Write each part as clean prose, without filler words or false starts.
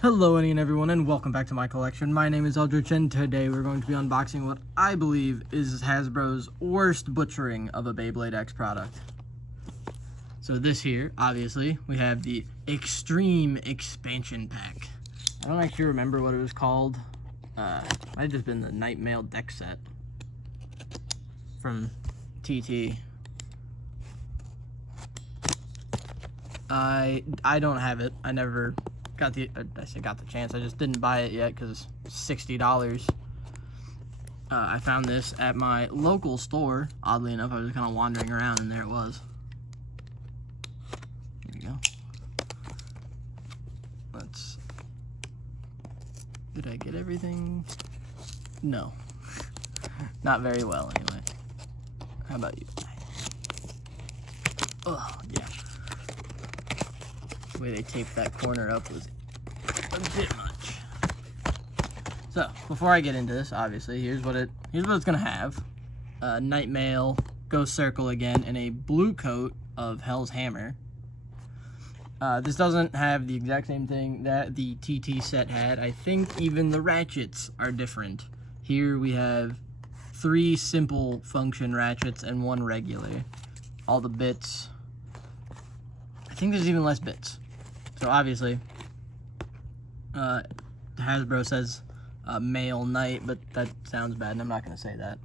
Hello any and everyone, and welcome back to my collection. My name is Eldritch, and today we're going to be unboxing what I believe is Hasbro's worst butchering of a Beyblade X product. So this here, obviously, we have the Xtreme expansion pack. I don't actually remember what it was called. Might have just been the Night Mail deck set from TT. I don't have it. I never got the chance. I just didn't buy it yet because it's $60. I found this at my local store. Oddly enough, I was kind of wandering around and there it was. There we go. Did I get everything? No. Not very well anyway. How about you? Oh, yeah. The way they taped that corner up was a bit much. So, before I get into this, obviously, here's what it's gonna have. Night Mail, Ghost Circle again, and a blue coat of Hell's Hammer. This doesn't have the exact same thing that the TT set had. I think even the ratchets are different. Here we have 3 simple function ratchets and 1 regular. All the bits. I think there's even less bits. So obviously, Hasbro says male night, but that sounds bad, and I'm not going to say that.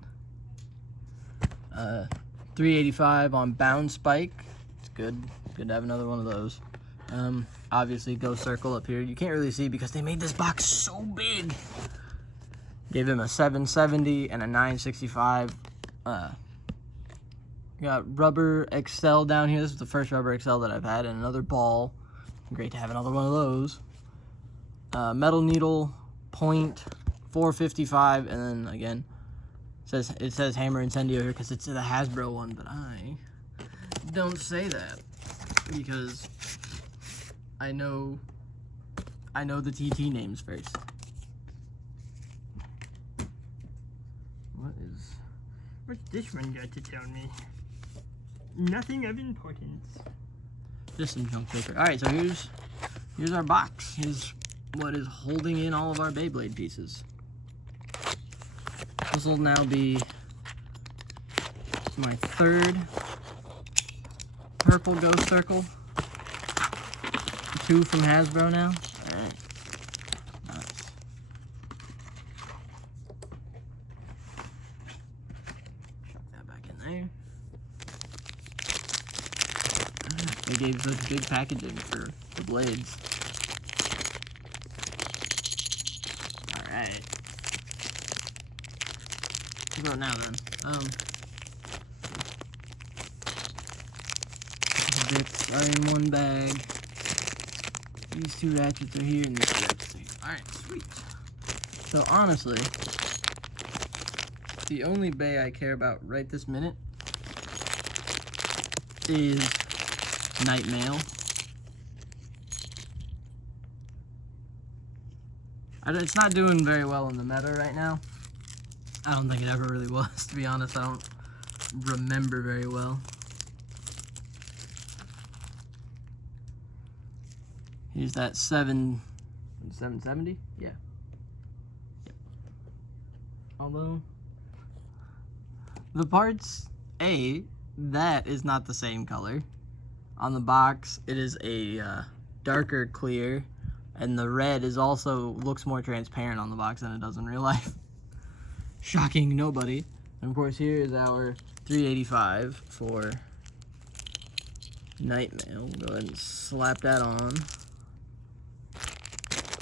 $3.85 on Bound Spike. It's good. Good to have another one of those. Obviously, Ghost Circle up here. You can't really see because they made this box so big. Gave him a 770 and a 965. Got Rubber XL down here. This is the first Rubber XL that I've had, and another ball. Great to have another one of those. Metal Needle, point, 455, and then again, it says Hammer Incendio here because it's the Hasbro one, but I don't say that because I know the TT names first. What's this one got to tell me? Nothing of importance. Just some junk paper. Alright, so here's our box. Here's what is holding in all of our Beyblade pieces. This will now be my 3rd purple Ghost Circle. 2 from Hasbro now. Alright. Nice. Chuck that back in there. They gave such big packaging for the blades. Alright. Let's go now then. The bits are in one bag. These 2 ratchets are here and these 2 ratchets are here. Alright, sweet. So honestly, the only bay I care about right this minute is Night Mail. It's not doing very well in the meta right now. I don't think it ever really was, to be honest. I don't remember very well. Here's that 770? Yeah. Yep. Although, the parts, that is not the same color. On the box, it is a darker clear, and the red is also looks more transparent on the box than it does in real life. Shocking nobody. And of course, here is our $3.85 for Night Mail. We'll go ahead and slap that on.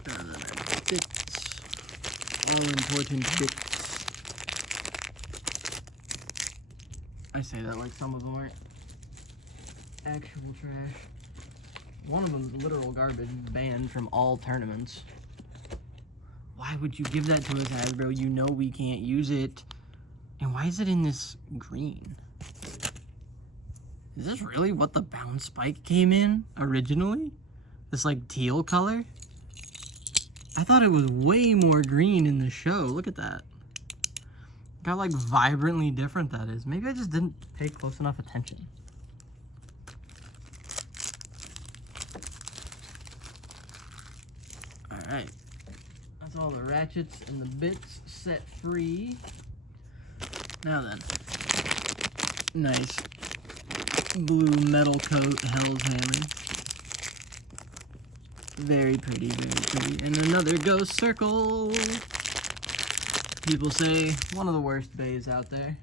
And then our bits, all important bits. I say that like some of them aren't actual trash. One of them is literal garbage, banned from all tournaments. Why would you give that to us, Hasbro? You know we can't use it. And why is it in this green? Is this really what the Bound Spike came in originally? This like teal color? I thought it was way more green in the show. Look at that. Look how like vibrantly different that is. Maybe I just didn't pay close enough attention. Alright. That's all the ratchets and the bits set free. Now then. Nice blue metal coat Hell's Hammer. Very pretty, very pretty. And another ghost circle. People say one of the worst bays out there.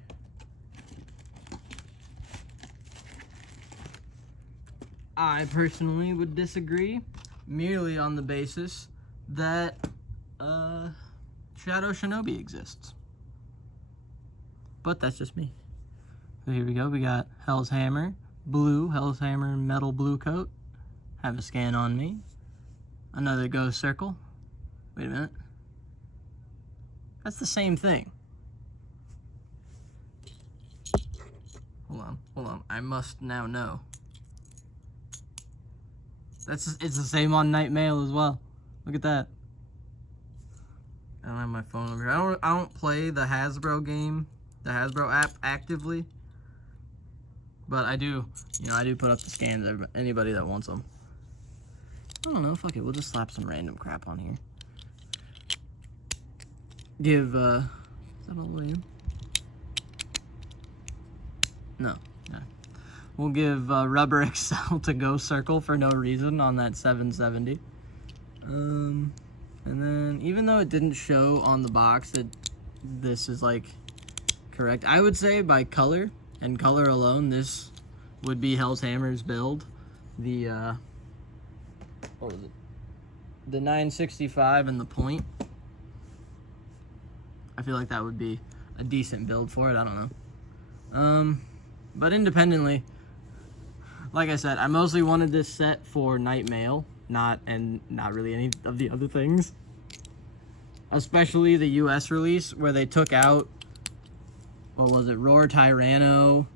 I personally would disagree, merely on the basis that Shadow Shinobi exists. But that's just me. So here we go. We got Hell's Hammer, blue, Hell's Hammer metal blue coat. Have a scan on me. Another ghost circle. Wait a minute. That's the same thing. Hold on. I must now know. It's the same on Night Mail as well. Look at that. I don't have my phone over here. I don't play the Hasbro game, the Hasbro app actively. But I do, I do put up the scans to anybody that wants them. I don't know, fuck it, we'll just slap some random crap on here. Give, is that all the way in? No. We'll give Rubber Excel to Ghost Circle for no reason on that 770. And then, even though it didn't show on the box that this is, like, correct, I would say by color, and color alone, this would be Hell's Hammer's build. The, what was it? The 965 and the point. I feel like that would be a decent build for it, I don't know. But independently, like I said, I mostly wanted this set for Night Mail, not really any of the other things. Especially the US release, where they took out, what was it, Roar Tyranno,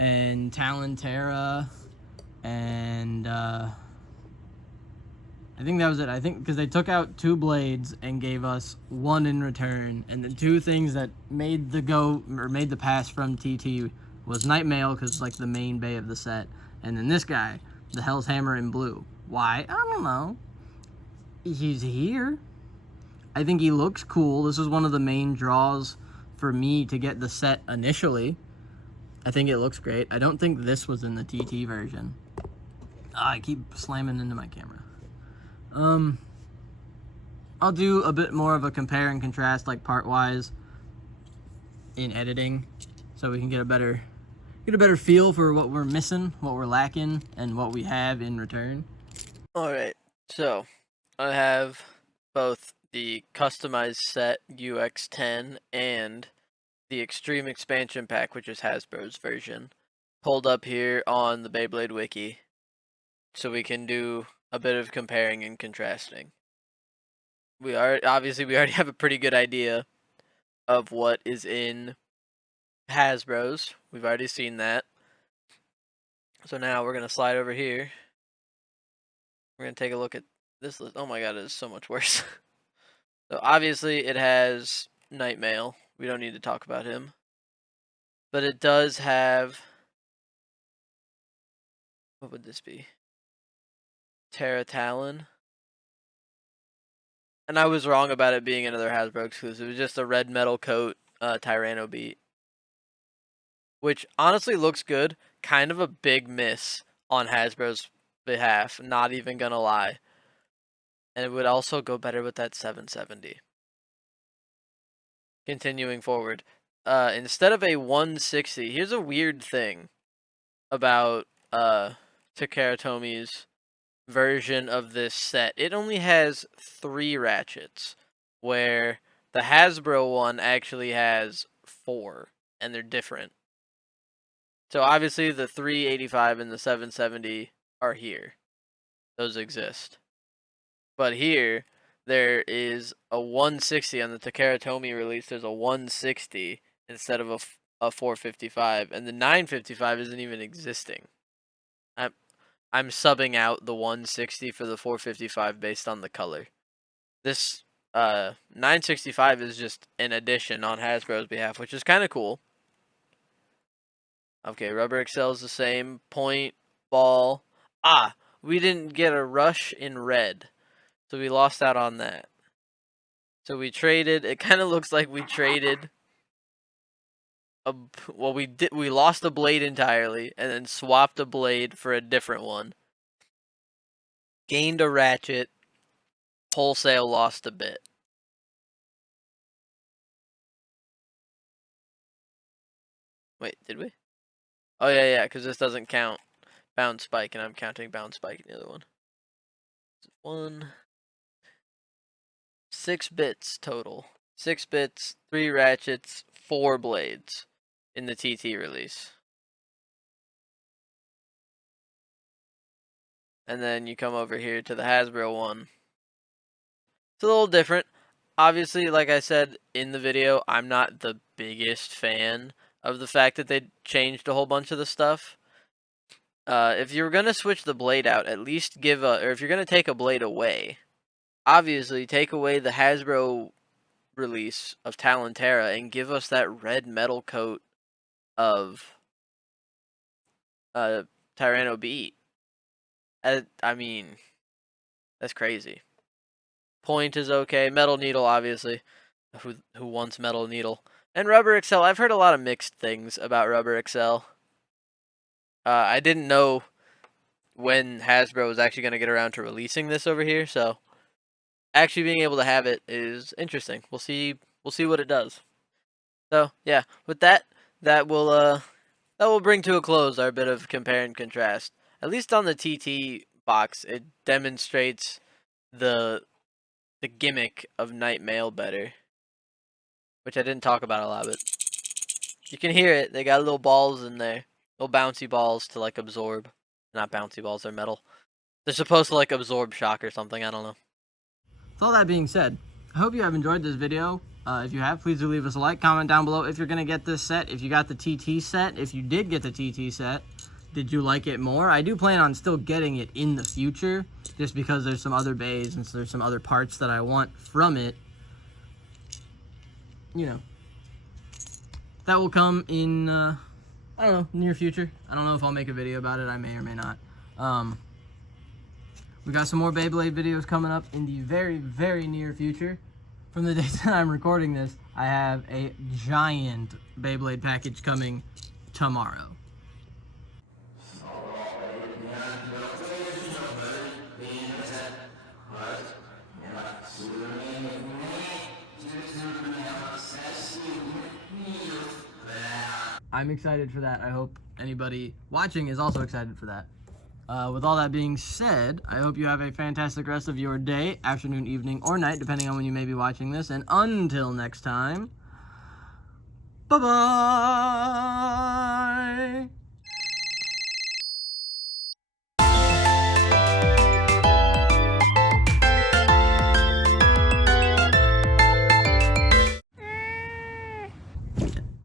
and Talon Terra, and, I think that was it. I think, because they took out 2 blades and gave us 1 in return, and the 2 things that made the pass from TT was Night Mail, because it's like the main bay of the set, and then this guy, the Hell's Hammer in blue. Why? I don't know. He's here. I think he looks cool. This is one of the main draws for me to get the set initially. I think it looks great. I don't think this was in the TT version. I keep slamming into my camera. I'll do a bit more of a compare and contrast, like part-wise, in editing, so we can get a better feel for what we're missing, what we're lacking, and what we have in return. Alright, so I have both the customized set UX10 and the Xtreme expansion pack, which is Hasbro's version, pulled up here on the Beyblade wiki, so we can do a bit of comparing and contrasting. We already have a pretty good idea of what is in Hasbro's. We've already seen that. So now we're gonna slide over here. We're gonna take a look at this list. Oh my god, it is so much worse. So obviously it has Night Mail. We don't need to talk about him. But it does have, what would this be? Terra Talon. And I was wrong about it being another Hasbro exclusive. It was just a red metal coat Tyranno beat. Which honestly looks good. Kind of a big miss on Hasbro's behalf. Not even gonna lie. And it would also go better with that 770. Continuing forward. Instead of a 160, here's a weird thing about Takara Tomi's version of this set. It only has 3 ratchets, where the Hasbro one actually has 4, and they're different. So obviously the 385 and the 770 are here. Those exist. But here, there is a 160 on the Takara Tomy release. There's a 160 instead of a 455, and the 955 isn't even existing. I'm subbing out the 160 for the 455 based on the color. This 965 is just an addition on Hasbro's behalf, which is kind of cool. Okay, Rubber Excel is the same. Point, ball. We didn't get a rush in red. So we lost out on that. So we traded. It kind of looks like we traded. We lost a blade entirely, and then swapped a blade for a different one. Gained a ratchet. Wholesale lost a bit. Wait, did we? Oh yeah, because this doesn't count bound spike, and I'm counting bound spike in the other one. 6 bits total. 6 bits, 3 ratchets, 4 blades in the TT release. And then you come over here to the Hasbro one. It's a little different. Obviously, like I said in the video, I'm not the biggest fan of the fact that they changed a whole bunch of the stuff. If you're going to switch the blade out, at least or if you're going to take a blade away, obviously take away the Hasbro release of Talonterra and give us that red metal coat of Tyranno Beat. I mean, that's crazy. Point is okay. Metal Needle, obviously. Who wants Metal Needle? And Rubber Excel. I've heard a lot of mixed things about Rubber Excel. I didn't know when Hasbro was actually going to get around to releasing this over here, so actually being able to have it is interesting. We'll see what it does. So yeah, with that will bring to a close our bit of compare and contrast. At least on the TT box, it demonstrates the gimmick of Night Mail better, which I didn't talk about a lot, but you can hear it. They got little balls in there, little bouncy balls to like absorb. Not bouncy balls, they're metal. They're supposed to like absorb shock or something, I don't know. With all that being said, I hope you have enjoyed this video. If you have, please do leave us a like, comment down below if you're going to get this set, if you got the TT set, if you did get the TT set, did you like it more? I do plan on still getting it in the future, just because there's some other bays and so there's some other parts that I want from it. You know, that will come in, I don't know, near future. I don't know if I'll make a video about it. I may or may not. We got some more Beyblade videos coming up in the very, very near future. From the date that I'm recording this, I have a giant Beyblade package coming tomorrow. I'm excited for that. I hope anybody watching is also excited for that. With all that being said, I hope you have a fantastic rest of your day, afternoon, evening, or night, depending on when you may be watching this. And until next time, bye-bye!